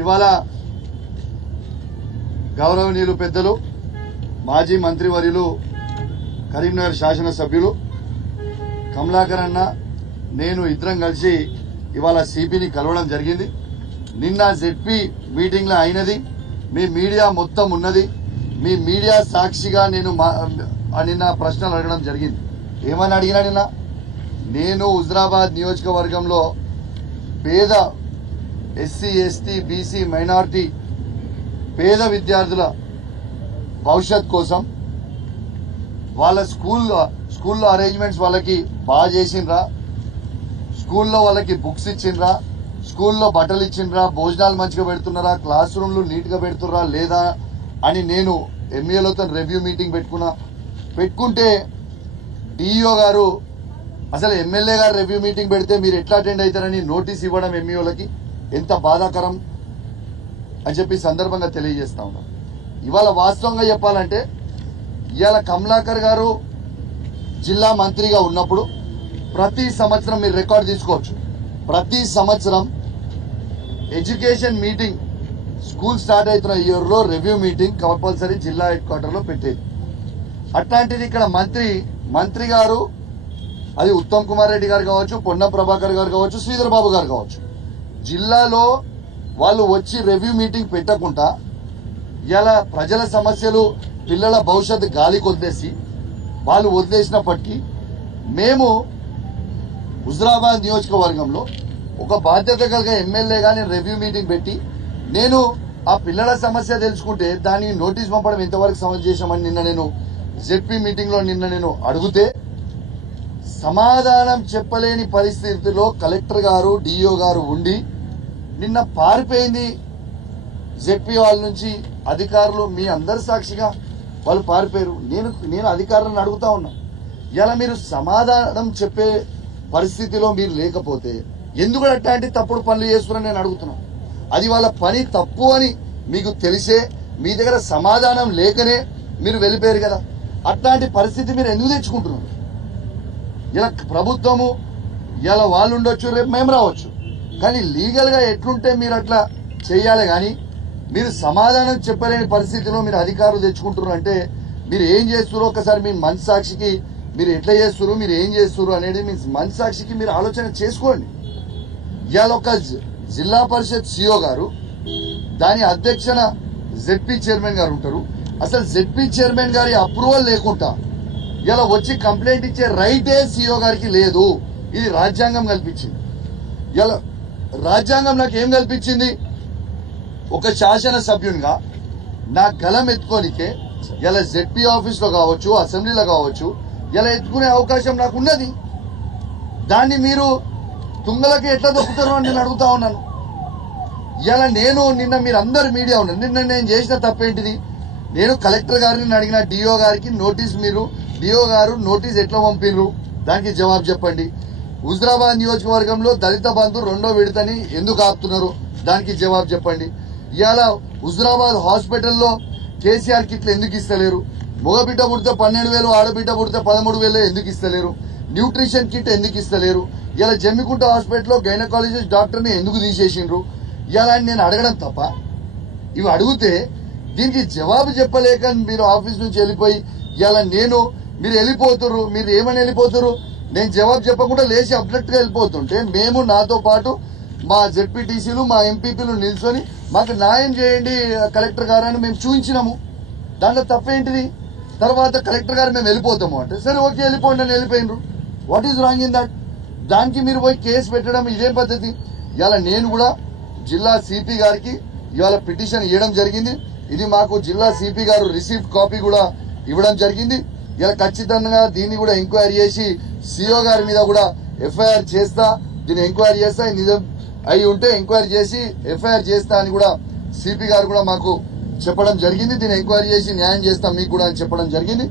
ఇవాళ గౌరవనీయులు పెద్దలు మాజీ మంత్రివర్యులు కరీంనగర్ శాసనసభ్యులు కమలాకర్ అన్న నేను ఇద్దరం కలిసి ఇవాళ సిపిని కలవడం జరిగింది. నిన్న జెడ్పీ మీటింగ్ లో అయినది మీ మీడియా మొత్తం ఉన్నది. మీ మీడియా సాక్షిగా నేను నిన్న ప్రశ్నలు అడగడం జరిగింది. ఏమని అడిగినా నిన్న నేను హుజరాబాద్ నియోజకవర్గంలో పేద ఎస్సీ ఎస్టీ బీసీ మైనారిటీ పేద విద్యార్థుల భవిష్యత్ కోసం వాళ్ళ స్కూల్లో అరేంజ్మెంట్స్ వాళ్ళకి బాగా చేసిండ్రా, స్కూల్లో వాళ్ళకి బుక్స్ ఇచ్చిండ్రా, స్కూల్లో బట్టలు ఇచ్చిండ్రా, భోజనాలు మంచిగా పెడుతున్నారా, క్లాస్ రూమ్లు నీట్ గా పెడుతున్నారా లేదా అని నేను ఎంఈఓలతో రివ్యూ మీటింగ్ పెట్టుకుంటే డిఈఓ గారు అసలు ఎమ్మెల్యే గారు రివ్యూ మీటింగ్ పెడితే మీరు ఎట్లా అటెండ్ అవుతారని నోటీస్ ఇవ్వడం ఎంఈఓలకి ఎంత బాధాకరం అని చెప్పి సందర్భంగా తెలియజేస్తా ఉన్నాం. ఇవాళ వాస్తవంగా చెప్పాలంటే ఇవాళ కమలాకర్ గారు జిల్లా మంత్రిగా ఉన్నప్పుడు ప్రతి సంవత్సరం మీరు రికార్డు తీసుకోవచ్చు, ప్రతి సంవత్సరం ఎడ్యుకేషన్ మీటింగ్ స్కూల్ స్టార్ట్ అవుతున్న ఇయర్లో రివ్యూ మీటింగ్ కంపల్సరీ జిల్లా హెడ్ క్వార్టర్ లో పెట్టేది. అట్లాంటిది ఇక్కడ మంత్రి గారు అది ఉత్తమ్ కుమార్ రెడ్డి గారు కావచ్చు, పొన్నం ప్రభాకర్ గారు కావచ్చు, శ్రీధర్ బాబు గారు కావచ్చు, జిల్లాలో వాళ్ళు వచ్చి రివ్యూ మీటింగ్ పెట్టకుండా ఇలా ప్రజల సమస్యలు పిల్లల భవిష్యత్తు గాలికి వదిలేసి వాళ్ళు వదిలేసినప్పటికీ మేము హుజరాబాద్ నియోజకవర్గంలో ఒక బాధ్యత కలిగిన ఎమ్మెల్యేగా నేను రివ్యూ మీటింగ్ పెట్టి నేను ఆ పిల్లల సమస్య తెలుసుకుంటే దానికి నోటీస్ పంపడం ఎంతవరకు సమంజసమని నిన్న నేను జెడ్పీ మీటింగ్ లో నేను అడిగితే సమాధానం చెప్పలేని పరిస్థితిలో కలెక్టర్ గారు డిఓ గారు ఉండి నిన్న పారిపోయింది. జెడ్పీ వాళ్ళ నుంచి అధికారులు మీ అందరి సాక్షిగా వాళ్ళు పారిపోయారు. నేను అధికారులను అడుగుతా ఉన్నా, ఇలా మీరు సమాధానం చెప్పే పరిస్థితిలో మీరు లేకపోతే ఎందుకు అట్లాంటి తప్పుడు పనులు చేస్తున్నారని నేను అడుగుతున్నా. అది వాళ్ళ పని తప్పు అని మీకు తెలిసే మీ దగ్గర సమాధానం లేకనే మీరు వెళ్ళిపోయారు కదా. అట్లాంటి పరిస్థితి మీరు ఎందుకు తెచ్చుకుంటున్నారు? ఇలా ప్రభుత్వము ఇలా వాళ్ళు ఉండొచ్చు, రేపు మేము రావచ్చు, కానీ లీగల్ గా ఎట్లుంటే మీరు అట్లా చేయాలి. కానీ మీరు సమాధానం చెప్పలేని పరిస్థితిలో మీరు అధికారులు తెచ్చుకుంటున్నారు అంటే మీరు ఏం చేస్తున్నారు ఒకసారి మీ మనస్సాక్షికి మీరు ఎట్లా చేస్తున్నారు, మీరు ఏం చేస్తున్నారు అనేది మీ మనస్సాక్షికి మీరు ఆలోచన చేసుకోండి. ఇవాళ ఒక జిల్లా పరిషత్ సిఓ గారు దాని అధ్యక్షన జెడ్పీ చైర్మన్ గారు ఉంటారు. అసలు జెడ్పీ చైర్మన్ గారి అప్రూవల్ లేకుండా ఇలా వచ్చి కంప్లైంట్ ఇచ్చే రైటే సిఓ గారికి లేదు. ఇది రాజ్యాంగం కల్పించింది. ఇలా రాజ్యాంగం నాకు ఏం కల్పించింది? ఒక శాసన సభ్యునిగా నా గలం ఎత్తుకోనికే ఇలా జెడ్పీ ఆఫీస్ లో కావచ్చు, అసెంబ్లీలో కావచ్చు, ఇలా ఎత్తుకునే అవకాశం నాకు ఉన్నది. దాన్ని మీరు తుంగలకి ఎట్లా దొక్కుతారో అని నేను అడుగుతా ఉన్నాను. ఇలా నిన్న మీరు అందరు మీడియా ఉన్నారు, నిన్న నేను చేసిన తప్పేంటిది? నేను కలెక్టర్ గారిని అడిగిన డిఓ గారికి నోటీస్, మీరు డిఓ గారు నోటీస్ ఎట్లా పంపినరు దానికి జవాబు చెప్పండి. హుజరాబాద్ నియోజకవర్గంలో దళిత బంధు 2వ విడతని ఎందుకు ఆపుతున్నారు దానికి జవాబు చెప్పండి. ఇవాళ హుజరాబాద్ హాస్పిటల్లో కేసీఆర్ కిట్లు ఎందుకు ఇస్తలేరు? మగబిడ్డ పుడితే 12,000, ఆడబిడ్డ పుడితే 13,000 ఎందుకు ఇస్తలేరు? న్యూట్రిషన్ కిట్ ఎందుకు ఇస్తలేరు? ఇలా జమ్మికుంట హాస్పిటల్లో గైనకాలజిస్ట్ డాక్టర్ని ఎందుకు తీసేసిండ్రు? ఇలా నేను అడగడం తప్ప ఇవి అడిగితే దీనికి జవాబు చెప్పలేక మీరు ఆఫీస్ నుంచి వెళ్ళిపోయి ఇలా మీరు వెళ్ళిపోతున్నారు. మీరు ఏమని వెళ్ళిపోతారు? నేను జవాబు చెప్పకుండా లేచి అబ్జెక్ట్ గా వెళ్ళిపోతుంటే మేము నాతో పాటు మా జెడ్పీటీసీలు మా ఎంపీపీలు నిల్చొని మాకు న్యాయం చేయండి కలెక్టర్ గారు అని మేము చూపించినాము. దాంట్లో తప్పేంటిది? తర్వాత కలెక్టర్ గారు మేము వెళ్ళిపోతాము అంటే సరే ఓకే వెళ్ళిపోండి అని వెళ్ళిపోయినరు. What is wrong in that? దానికి మీరు పోయి కేసు పెట్టడం ఇదేం పద్ధతి? ఇవాళ నేను కూడా జిల్లా సిపి గారికి ఇవాళ పిటిషన్ ఇవ్వడం జరిగింది. ఇది మాకు జిల్లా సిపి గారు రిసీవ్డ్ కాపీ కూడా ఇవ్వడం జరిగింది. ఇలా ఖచ్చితంగా దీన్ని కూడా ఎంక్వైరీ చేసి సిఓ గారి మీద కూడా ఎఫ్ఐఆర్ చేస్తా, దీన్ని ఎంక్వైరీ చేస్తా, నిజం అయి ఉంటే ఎంక్వైరీ చేసి ఎఫ్ఐఆర్ చేస్తా అని కూడా సిపి గారు కూడా మాకు చెప్పడం జరిగింది. దీన్ని ఎంక్వైరీ చేసి న్యాయం చేస్తాం మీకు కూడా అని చెప్పడం జరిగింది.